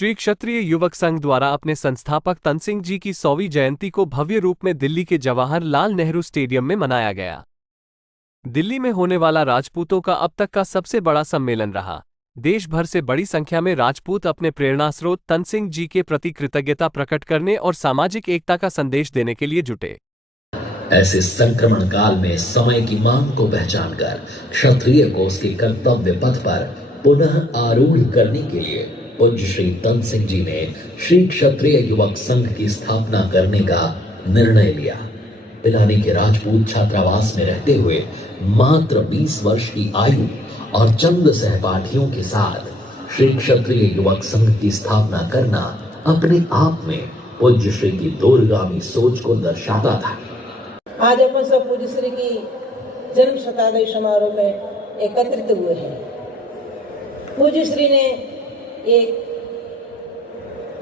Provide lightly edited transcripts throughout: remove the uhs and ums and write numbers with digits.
श्री क्षत्रिय युवक संघ द्वारा अपने संस्थापक तनसिंह जी की 100वीं जयंती को भव्य रूप में दिल्ली के जवाहरलाल नेहरू स्टेडियम में मनाया गया। दिल्ली में होने वाला राजपूतों का अब तक का सबसे बड़ा सम्मेलन रहा। देश भर से बड़ी संख्या में राजपूत अपने प्रेरणास्रोत तनसिंह जी के प्रति कृतज्ञता प्रकट करने और सामाजिक एकता का संदेश देने के लिए जुटे। ऐसे संक्रमण काल में समय की मांग को पहचानकर क्षत्रिय को उसके कर्तव्य पथ पर पुनः आरूढ़ करने के लिए पूज्य श्री तनसिंह जी ने श्री क्षत्रिय युवक संघ की स्थापना करने का निर्णय लिया। पिलानी के राजपूत छात्रावास में रहते हुए मात्र 20 वर्ष की आयु और चंद सहपाठियों के साथ श्री क्षत्रिय युवक संघ की स्थापना करना अपने आप में पूज्य श्री की दूरगामी सोच को दर्शाता था। आज अपन सब पूज्य श्री की जन्म शताब्दी समारोह में एकत्रित हुए हैं। पूज्य श्री ने एक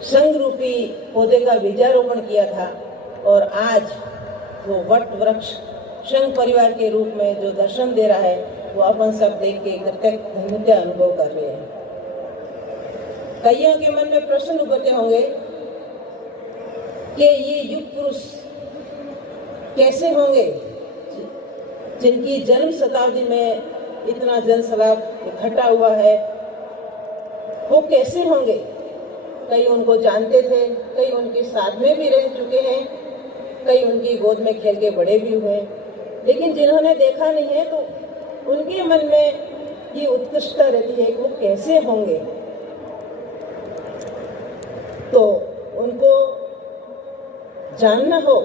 संघ रूपी पौधे का बीजारोपण किया था और आज वो वट वृक्ष संघ परिवार के रूप में जो दर्शन दे रहा है वो अपन सब देख के कृतज्ञता अनुभव कर रहे हैं। कईयों के मन में प्रश्न उभरते होंगे कि ये युग पुरुष कैसे होंगे जिनकी जन्म शताब्दी में इतना जनसलाब इकट्ठा हुआ है, वो कैसे होंगे। कई उनको जानते थे, कई उनके साथ में भी रह चुके हैं, कई उनकी गोद में खेल के बड़े भी हुए, लेकिन जिन्होंने देखा नहीं है तो उनके मन में ये उत्कृष्टता रहती है कि वो कैसे होंगे। तो उनको जानना हो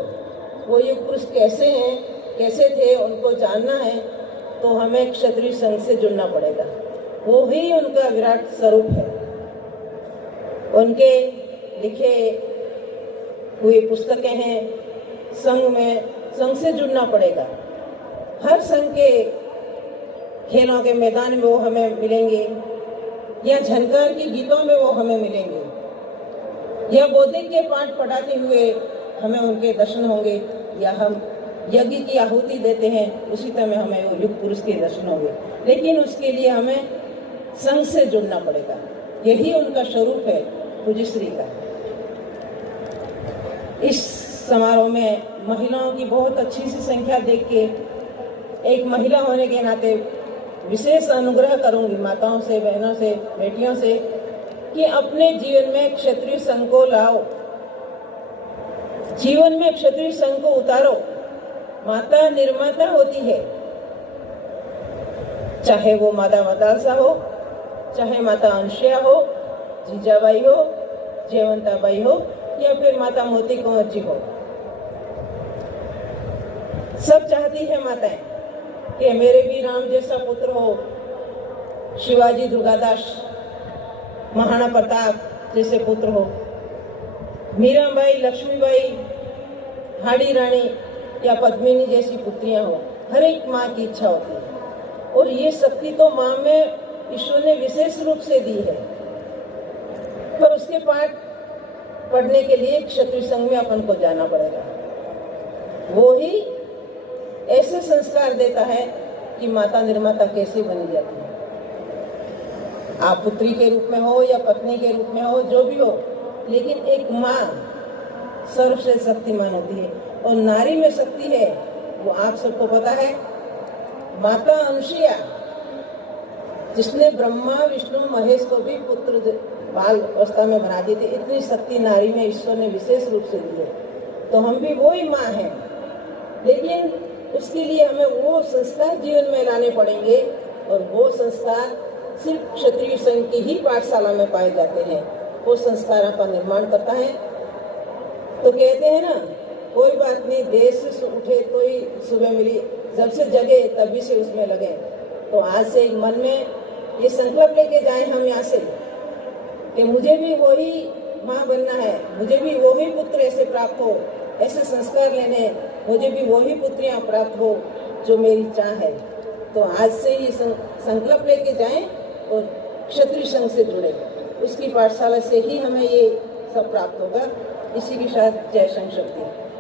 वो युग पुरुष कैसे हैं, कैसे थे, उनको जानना है तो हमें क्षत्रिय संघ से जुड़ना पड़ेगा। वो ही उनका विराट स्वरूप है। उनके लिखे हुए पुस्तकें हैं। संघ से जुड़ना पड़ेगा। हर संघ के खेलों के मैदान में वो हमें मिलेंगे, या झनकार की गीतों में वो हमें मिलेंगे, या बौद्धिक के पाठ पढ़ाते हुए हमें उनके दर्शन होंगे, या हम यज्ञ की आहुति देते हैं उसी समय हमें वो युग पुरुष के दर्शन होंगे। लेकिन उसके लिए हमें संघ से जुड़ना पड़ेगा। यही उनका स्वरूप है पूज्य श्री का। इस समारोह में महिलाओं की बहुत अच्छी सी संख्या देख के एक महिला होने के नाते विशेष अनुग्रह करूंगी माताओं से, बहनों से, बेटियों से कि अपने जीवन में क्षत्रिय संघ को लाओ, जीवन में क्षत्रिय संघ को उतारो। माता निर्माता होती है, चाहे वो माता मदालसा हो, चाहे माता अंशया हो, जीजाबाई हो, जयवंताबाई हो, या फिर माता मोती कुंवर जी हो। सब चाहती है माताएं कि मेरे भी राम जैसा पुत्र हो, शिवाजी, दुर्गादास, महाराणा प्रताप जैसे पुत्र हो, मीराबाई, लक्ष्मीबाई, हाड़ी रानी या पद्मिनी जैसी पुत्रियां हो। हर एक माँ की इच्छा होती है और ये शक्ति तो माँ में ईश्वर ने विशेष रूप से दी है। पर उसके पाठ पढ़ने के लिए क्षत्रिय संघ में अपन को जाना पड़ेगा। वो ही ऐसे संस्कार देता है कि माता निर्माता कैसे बनी जाती है। आप पुत्री के रूप में हो या पत्नी के रूप में हो, जो भी हो, लेकिन एक माँ सर्वश्रेष्ठ शक्तिमान होती है। और नारी में शक्ति है वो आप सबको पता है। माता अनुसुईया जिसने ब्रह्मा, विष्णु, महेश को भी पुत्र बाल अवस्था में बना दी थी, इतनी शक्ति नारी में ईश्वर ने विशेष रूप से दी है। तो हम भी वो ही माँ हैं, लेकिन उसके लिए हमें वो संस्कार जीवन में लाने पड़ेंगे और वो संस्कार सिर्फ क्षत्रिय संघ की ही पाठशाला में पाए जाते हैं। वो संस्कारों का निर्माण करता है। तो कहते हैं ना, कोई बात नहीं, देश से उठे तो ही सुबह मिली, जब से जगे तभी से उसमें लगे। तो आज से मन में ये संकल्प लेके जाएं हम यहाँ से कि मुझे भी वही माँ बनना है, मुझे भी वही पुत्र ऐसे प्राप्त हो, ऐसे संस्कार लेने, मुझे भी वही पुत्रियाँ प्राप्त हो जो मेरी चाह है। तो आज से ही संकल्प लेके जाएं और क्षत्रिय संघ से जुड़े। उसकी पाठशाला से ही हमें ये सब प्राप्त होगा। इसी के साथ जय संघ शक्ति।